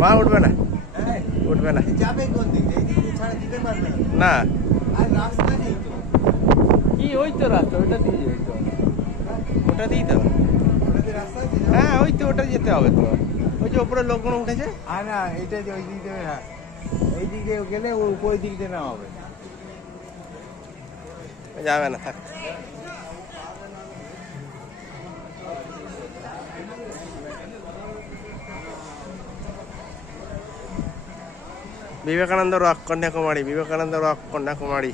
মা উঠবে না, উঠবে না। যাবে কোন দিক? এই দিক দিয়ে ছাড়া দিতে পারবে না। না, আর রাস্তা নেই তো। কি ওই তো রাস্তা, ওটা দিয়ে যেতে হবে, ওটা দিয়েই তো। ওটাতে রাস্তা আছে? হ্যাঁ ওই তো, ওটা যেতে হবে তো। ওই যে উপরে লোকগুলো উঠেছে। আর না, এটা যে ওই দিক দিয়ে না, এই দিক দিয়ে গেলে ও উপর দিক দিয়ে না হবে। যাবে না, থাক। Vivekananda rock, Kanyakumari, Vivekananda rock, Kanyakumari.